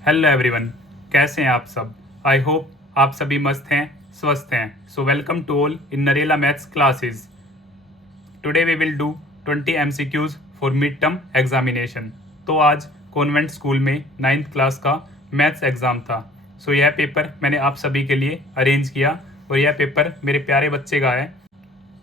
Hello everyone, कैसे हैं आप सब। आई होप आप सभी मस्त हैं, स्वस्थ हैं। So welcome to all in Narela maths classes. Today we will do 20 MCQs for mid term examination. तो आज कॉन्वेंट स्कूल में 9th क्लास का मैथ्स एग्ज़ाम था। सो यह पेपर मैंने आप सभी के लिए अरेंज किया और यह पेपर मेरे प्यारे बच्चे का है।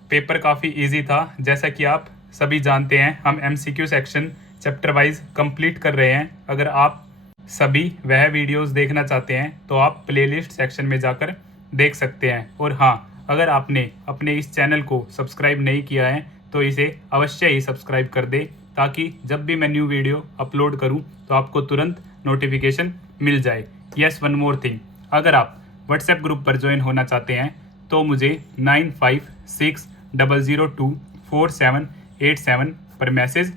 पेपर काफ़ी इजी था। जैसा कि आप सभी जानते हैं, हम MCQ section chapter wise complete कर रहे हैं। अगर आप सभी वह वीडियोस देखना चाहते हैं तो आप प्लेलिस्ट सेक्शन में जाकर देख सकते हैं। और हाँ, अगर आपने अपने इस चैनल को सब्सक्राइब नहीं किया है तो इसे अवश्य ही सब्सक्राइब कर दे, ताकि जब भी मैं न्यू वीडियो अपलोड करूं तो आपको तुरंत नोटिफिकेशन मिल जाए। यस, वन मोर थिंग, अगर आप व्हाट्सएप ग्रुप पर ज्वाइन होना चाहते हैं तो मुझे 9560024787 पर मैसेज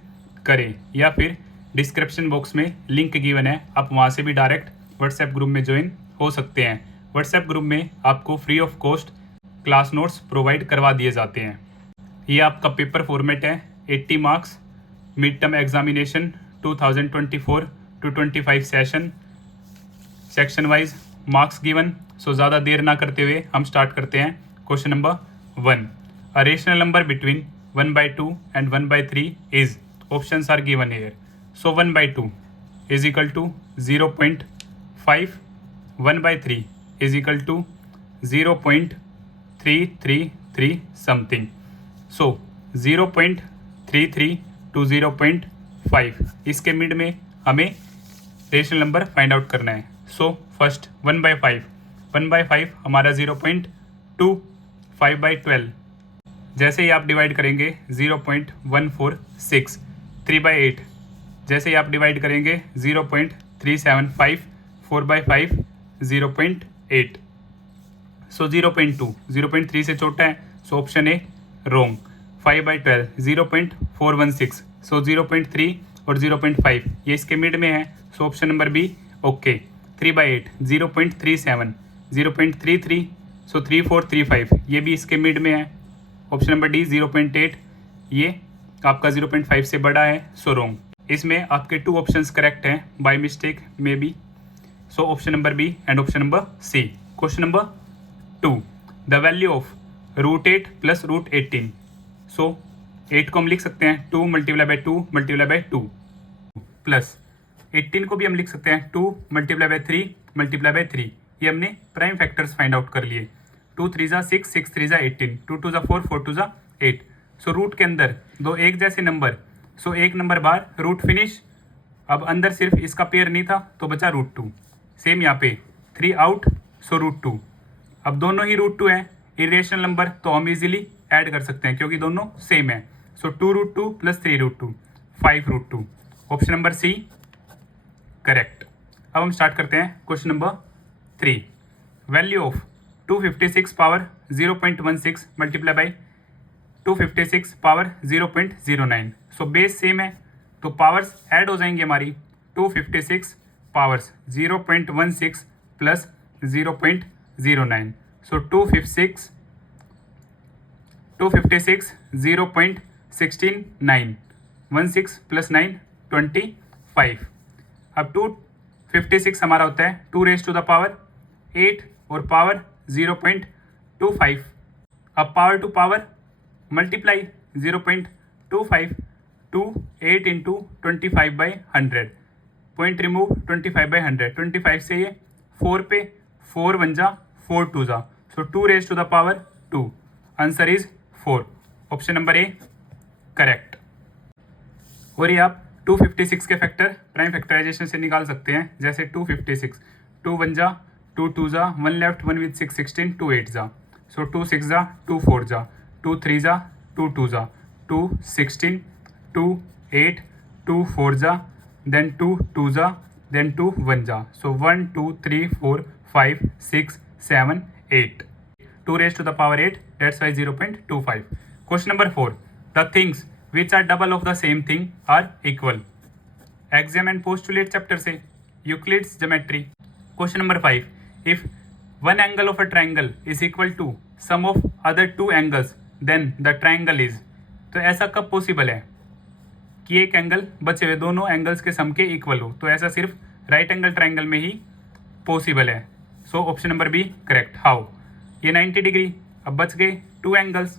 करें, या फिर डिस्क्रिप्शन बॉक्स में लिंक गिवन है, आप वहाँ से भी डायरेक्ट व्हाट्सएप ग्रुप में ज्वाइन हो सकते हैं। व्हाट्सएप ग्रुप में आपको free of cost class notes provide करवा दिए जाते हैं। ये आपका पेपर फॉर्मेट है 80 marks mid term examination 2024 to 25 section wise marks given. So ज़्यादा देर ना करते हुए हम स्टार्ट करते हैं। Question number 1, a rational number between 1/2 and 1/3 is, options are given here. So 1/2 is equal to 0.5, 1/3 is equal to 0.333 something. So 0.33 to 0.5, इसके mid में हमें रेशनल नंबर फाइंड आउट करना है। सो फर्स्ट 1/5 हमारा 0.2, 5/12 जैसे ही आप डिवाइड करेंगे 0.146, 3/8 जैसे ही आप डिवाइड करेंगे 0.375, 4/5 0.8। सो 0.3 से छोटा है, सो ऑप्शन ए रोंग। 5/12 0.416, सो 0.3 और 0.5 ये इसके मिड में है, so option number B okay. 3/8 0.37, 0.33, so 3435 ये भी इसके मिड में है, ऑप्शन नंबर डी 0.8 ये आपका 0.5 से बड़ा है, सो रोंग। इसमें आपके 2 ऑप्शंस करेक्ट हैं by mistake maybe, so option number B and option number C. Question number 2, the value of √8 + √18। So 8 को हम लिख सकते हैं 2 × 2 × 2 प्लस 18 को भी हम लिख सकते हैं 2 × 3 × 3। ये हमने प्राइम फैक्टर्स फाइंड आउट कर लिए। 2 3 × 6, 6 3 × 18, 2 2 × 4, 4 2 × 8। सो रूट के अंदर दो एक जैसे नंबर, सो एक नंबर बाहर, रूट फिनिश। अब अंदर सिर्फ इसका पेयर नहीं था तो बचा √2। सेम यहाँ पे 3 आउट, सो √2। अब दोनों ही √2 है, इरेशनल नंबर, तो हम इजीली ऐड कर सकते हैं क्योंकि दोनों सेम है। सो 2√2 + 3√2, 5√2, ऑप्शन नंबर सी करेक्ट। अब हम स्टार्ट करते हैं question number 3, value of 256 power 0.16 multiply by 256 power 0.09। So base same है तो पावर्स ऐड हो जाएंगी हमारी। 256 पावर्स 0.16 प्लस 0.09, सो 256 0.169, 16 + 9 25। अब 256 हमारा होता है 2⁻8 और पावर 0.25। अब power to power multiply 0.25 to 8 × 25/100, point remove 25/100, 25 से ये 4 पे, 4 1 जा 4 2 जा, सो 2⁻²। Answer is 4, option number A correct. और ये आप 256 के फैक्टर प्राइम फैक्टराइजेशन से निकाल सकते हैं, जैसे 256, 2 1 जा 2 2 जा, 1 लेफ्ट 1 with 6 16, 2 8 जा, सो 2 6 जा 2 4 जा, 2 3 जा 2 2 जा, 2 16, 2 8, 2 4 जा, देन 2 2 जा, देन 2 1 जा, सो 1 2 3 4 5 6 7 8, 2⁻8, that's why 0.25. Question number 4, the things which are double of the same thing are equal. Axiom and postulate chapter से Euclid's geometry. Question number 5, if one angle of a triangle is equal to sum of other 2 angles then the triangle is। तो ऐसा कब possible है कि एक angle बचे हुए दोनों एंगल्स के सम के इक्वल हो, तो ऐसा सिर्फ राइट एंगल ट्राइंगल में ही पॉसिबल है। So option number B correct. How, ये 90 डिग्री, अब बच गए two angles.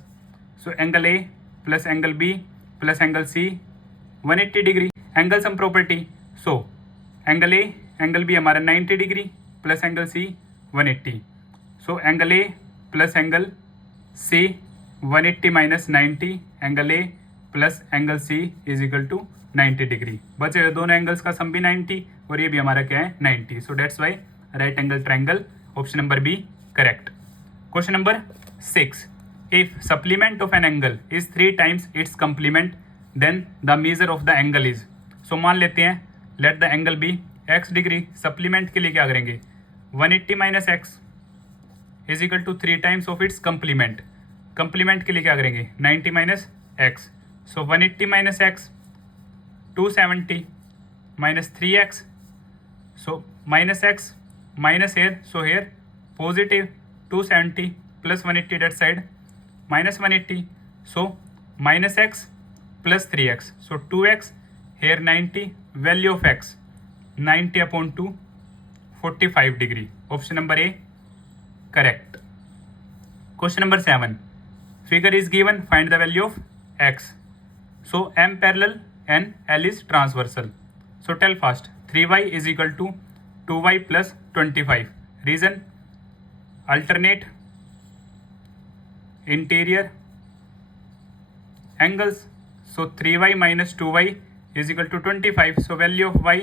So angle A plus angle B plus angle C 180 degree. Angle sum property, so angle A angle B हमारा 90 degree plus angle C 180। So angle A plus angle C 180 minus 90, angle A plus angle C is equal to 90 degree. बचे हुए दोनों angles का सम भी 90 और ये भी हमारा क्या है 90। So that's why right angle triangle, option number B correct. Question number 6, if supplement of an angle is 3 times its complement then the measure of the angle is. So मान लेते हैं let the angle be x degree, supplement के लिए क्या करेंगे 180 minus x is equal to 3 times of its complement. Complement के लिए क्या करेंगे 90 minus x. So 180 minus X 270 minus 3x। So minus X minus here, so here positive 270 plus 180 that side minus 180। So minus X plus 3x, so 2x here 90, value of x 90 upon 2 45 degree. Option number A correct. Question number 7, figure is given, find the value of x। So m parallel and l is transversal. So tell fast, 3y is equal to 2y plus 25. Reason, alternate interior angles. So 3y minus 2y is equal to 25. So value of y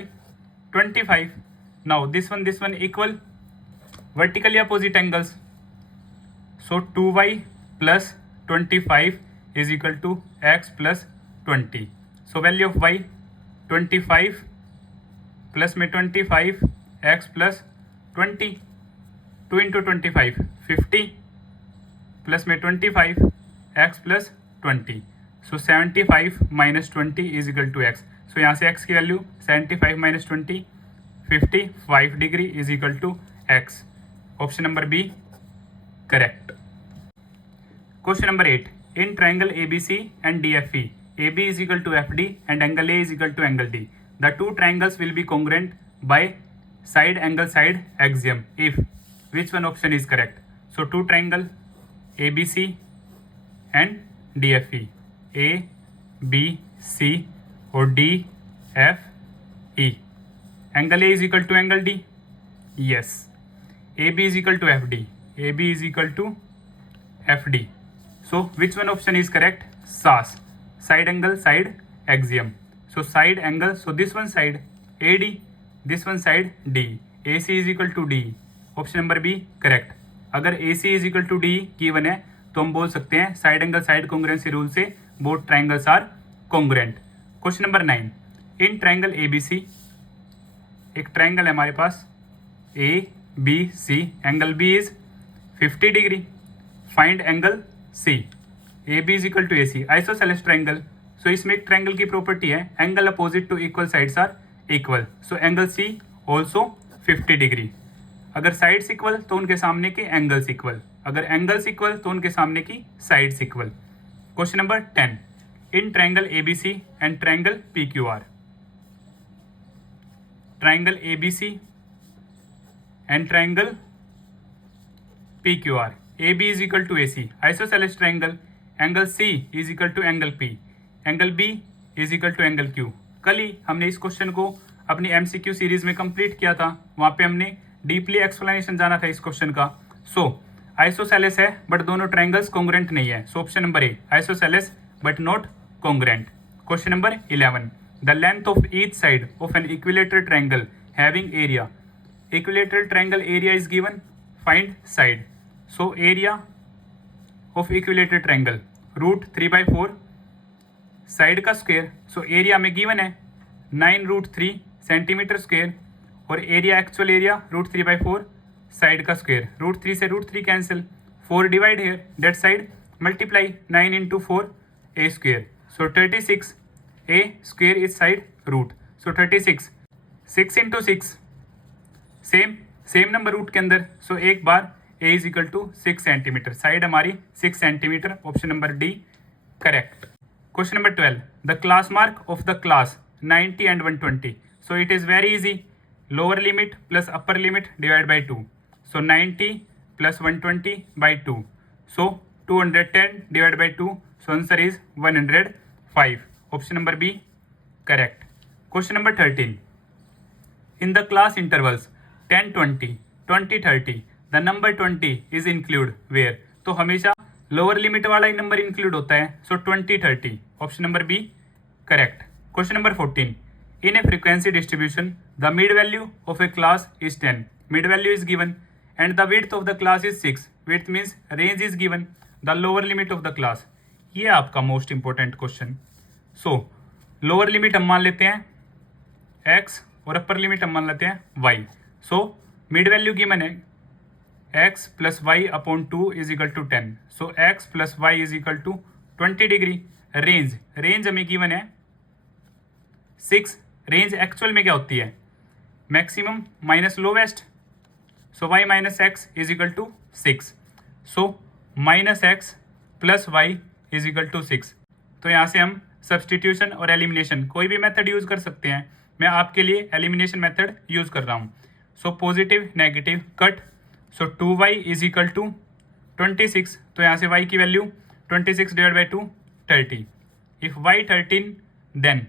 25. Now this one equal vertically opposite angles. So 2y plus 25 is equal to x plus 20. So value of y 25 plus में 25 x plus 20, 2 into 25 50 plus में 25 x plus 20। So 75 minus 20 is equal to x। So यहाँ से x की value 75 minus 20 55 degree is equal to x। Option number B correct. Question number 8, in triangle ABC and DFE, AB is equal to FD and angle A is equal to angle D. The two triangles will be congruent by side angle side axiom if which one option is correct. So two triangle ABC and DFE, A, B, C or D, F, E. Angle A is equal to angle D. Yes. AB is equal to FD. AB is equal to FD. So which one option is correct? SAS, side angle side axiom. So side angle, so this one side AD, this one side D, AC is equal to D. Option number B correct. अगर AC is equal to D given है तो हम बोल सकते हैं side angle side congruency rule से both triangles are congruent. Question number 9, in triangle ABC, एक triangle है हमारे पास ABC, angle B is 50 degree, find angle C। AB is equal to AC, isosceles triangle. So इसमें एक triangle की property है angle opposite to equal sides are equal. So angle C also 50 degree. अगर sides equal तो उनके सामने के angles equal, अगर एंगल्स इक्वल तो उनके सामने की sides equal. Question number 10, in triangle ABC and triangle PQR, triangle ABC and triangle PQR, AB is equal to AC, isosceles triangle, angle C is equal to angle P, angle B is equal to angle Q। कल ही हमने इस question को अपनी MCQ series में complete किया था, वहाँ पे हमने डीपली एक्सप्लेनेशन जाना था इस क्वेश्चन का। सो आइसोसेलेस है बट दोनों ट्राइंगल्स कॉन्ग्रुएंट नहीं है। So option number A, isosceles but not congruent. Question number 11, the length of each side of an equilateral triangle having area, equilateral triangle area is given, find side. So area of equilateral triangle √3/4 side का square. So area में given है 9√3 centimetre square और area actual area √3/4 side का square. √3 से √3 cancel, 4 divide here that side multiply 9 into 4 a square. So 36 a square is side root. So 36 6 into 6 same number root के अंदर। So एक बार a is equal to 6 centimetre, side हमारी 6 centimetre. Option number D correct. Question number 12, the class mark of the class 90 and 120। So it is very easy, lower limit plus upper limit divided by 2. So 90 plus 120 by 2. So 210 divided by 2. So answer is 105. Option number B correct. Question number 13. In the class intervals 10, 20, 20, 30, the number 20 is include where? तो हमेशा lower limit वाला ही number include होता है. So 20, 30. Option number B correct. Question number 14. In a frequency distribution, the mid value of a class is 10. Mid value is given and the width of the class is 6. Width means range is given. The lower limit of the class. ये आपका most important question. सो lower limit हम मान लेते हैं x और upper limit हम मान लेते हैं y. So mid value given है x plus Y upon 2 is equal to 10. So x plus Y is equal to 20 degree. Range हमें गिवन है 6. रेंज एक्चुअल में क्या होती है? Maximum minus lowest. So y minus x is equal to 6. So minus X plus Y is equal to 6. तो यहाँ से हम सब्सटीट्यूशन और एलिमिनेशन कोई भी मेथड यूज़ कर सकते हैं. मैं आपके लिए एलिमिनेशन मेथड यूज़ कर रहा हूँ. So positive negative cut. So 2y is equal to 26. तो यहाँ से y की value 26 divide by 2 30. If y 13 then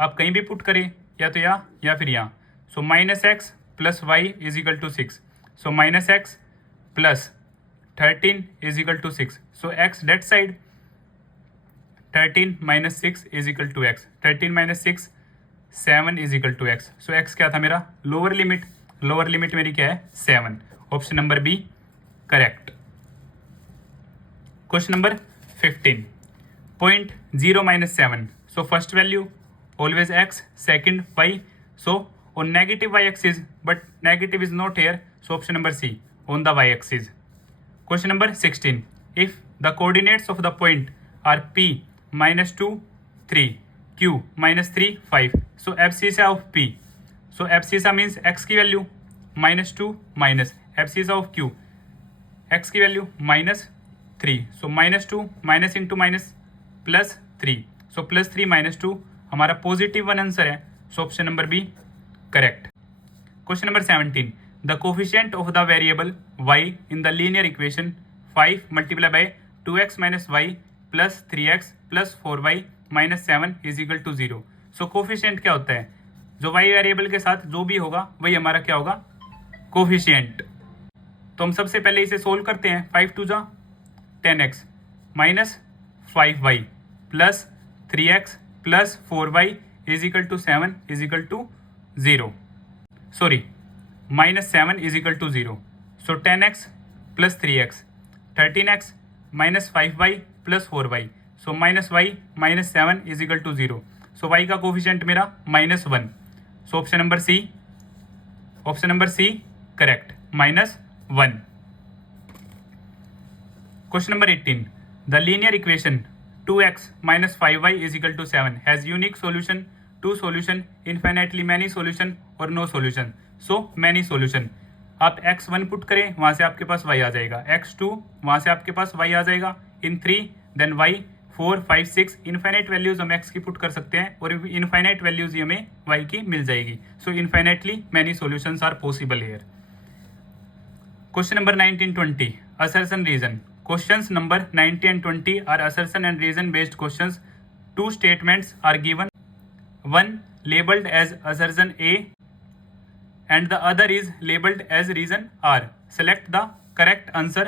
आप कहीं भी पुट करें या तो या फिर यहाँ. So minus X plus Y is equal to 6. So minus X plus 13 is equal to 6. So X that side 13 minus 6 is equal to X. 13 minus 6 7 is equal to X. So X क्या था मेरा? Lower limit. Lower limit मेरी क्या है? 7. Option number B correct. Question number 15. Point 0 minus 7. So first value always x, second y. So on negative y axis, but negative is not here. So option number C on the y axis. Question number 16. If the coordinates of the point are p minus 2 3 q minus 3 5. So abscissa of p. So abscissa means x की value minus 2 minus abscissa of q x की value minus 3. So minus 2 minus into minus plus 3. So plus 3 minus 2 हमारा positive one answer है. So option number B correct. Question number 17. The coefficient of the variable y in the linear equation 5 multiply by 2x minus Y plus 3x plus 4y minus 7 is equal to 0. So coefficient क्या होता है? जो y variable के साथ जो भी होगा वही हमारा क्या होगा? कोफिशिएंट. तो हम सबसे पहले इसे सोल्व करते हैं. 5 2 जा 10x minus 5y plus 3x plus 4y is equal to 7 is equal to 0. Sorry minus 7 is equal to 0. So 10x plus 3x 13x minus 5y plus 4y. So minus y minus 7 is equal to 0. So y का coefficient मेरा minus 1. So option number C. Option number C correct. Minus 1. Question number 18. The linear equation 2x minus 5y is equal to 7 has unique solution, 2 solution, infinitely many solution और no solution. So many solution. आप x1 put करें वहाँ से आपके पास y आ जाएगा. x2 वहाँ से आपके पास y आ जाएगा. in 3 then y 4 5 6 infinite values हम x की पुट कर सकते हैं और इन्फाइनाइट वैल्यूज ही हमें y की मिल जाएगी. So infinitely many solutions are possible here. Question number 19-20 assertion reason. Questions number 19 and 20 are assertion and reason based questions. 2 statements are given. One labeled as assertion A and the other is labeled as reason R. Select the correct answer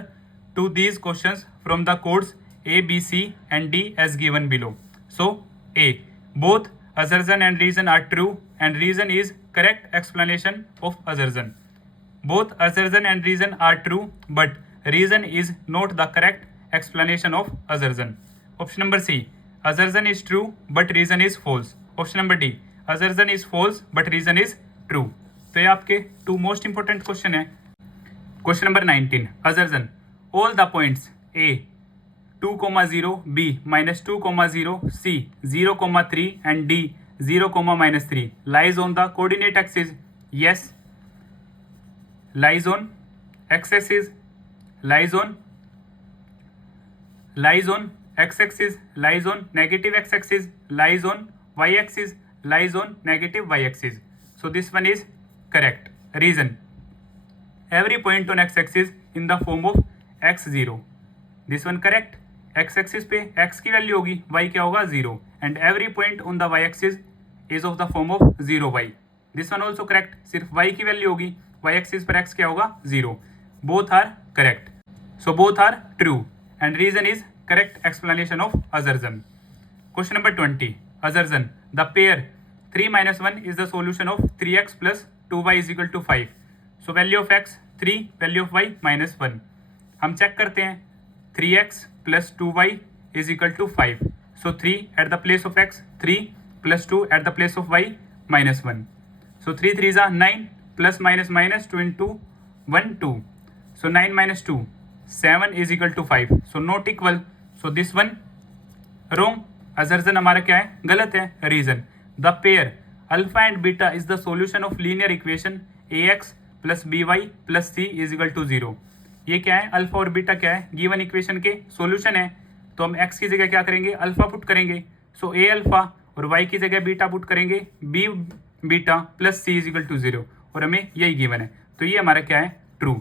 to these questions from the codes A, B, C and D as given below. So A. Both assertion and reason are true and reason is correct explanation of assertion. Both assertion and reason are true but reason is not the correct explanation of assertion. Option number C. Assertion is true but reason is false. Option number D. Assertion is false but reason is true. तो ये आपके 2 most important question है. Question number 19. Assertion. All the points A 2,0 B minus 2,0 C 0,3 and D 0,-3 lies on the coordinate axis. Yes. Lies on x-axis. Lies on x-axis, lies on negative x-axis, lies on y-axis, lies on negative y-axis. So this one is correct. Reason, every point on x axis in the form of x0. This one correct. x axis पे x की value होगी, y क्या होगा 0, and every point on the y axis is of the form of 0y. This one also correct. सिर्फ y की value होगी, y axis पर x क्या होगा 0. Both are correct. So both are true and reason is correct explanation of assertion. Question number 20. Assertion, the pair 3 minus 1 is the solution of 3x plus 2y is equal to 5. So value of x 3, value of y -1. हम check करते हैं 3x plus 2y is equal to 5. So 3 at the place of x, 3 plus 2 at the place of y -1. So 3 3 ज़ा 9 plus minus minus 2 into 1 2. So 9 minus 2 7 is equal to 5. So not equal. So this one wrong. Assertion हमारा क्या है, गलत है. Reason, the pair alpha and beta is the solution of linear equation ax plus B Y plus C is equal to 0. ये क्या है, alpha और beta क्या है, गिवन इक्वेशन के सॉल्यूशन है. तो हम x की जगह क्या करेंगे, अल्फा पुट करेंगे. सो a अल्फा और y की जगह बीटा पुट करेंगे, b beta plus C is equal to 0. और हमें यही गिवन है. तो ये हमारा क्या है, ट्रू.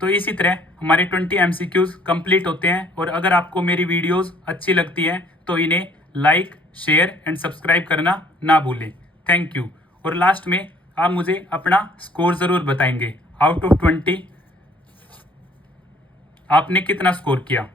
तो इसी तरह हमारे 20 MCQs कंप्लीट होते हैं. और अगर आपको मेरी वीडियोस अच्छी लगती हैं तो इन्हें लाइक, शेयर एंड सब्सक्राइब करना ना भूलें. Thank you. और लास्ट में आप मुझे अपना स्कोर ज़रूर बताएंगे. आउट ऑफ 20 आपने कितना स्कोर किया.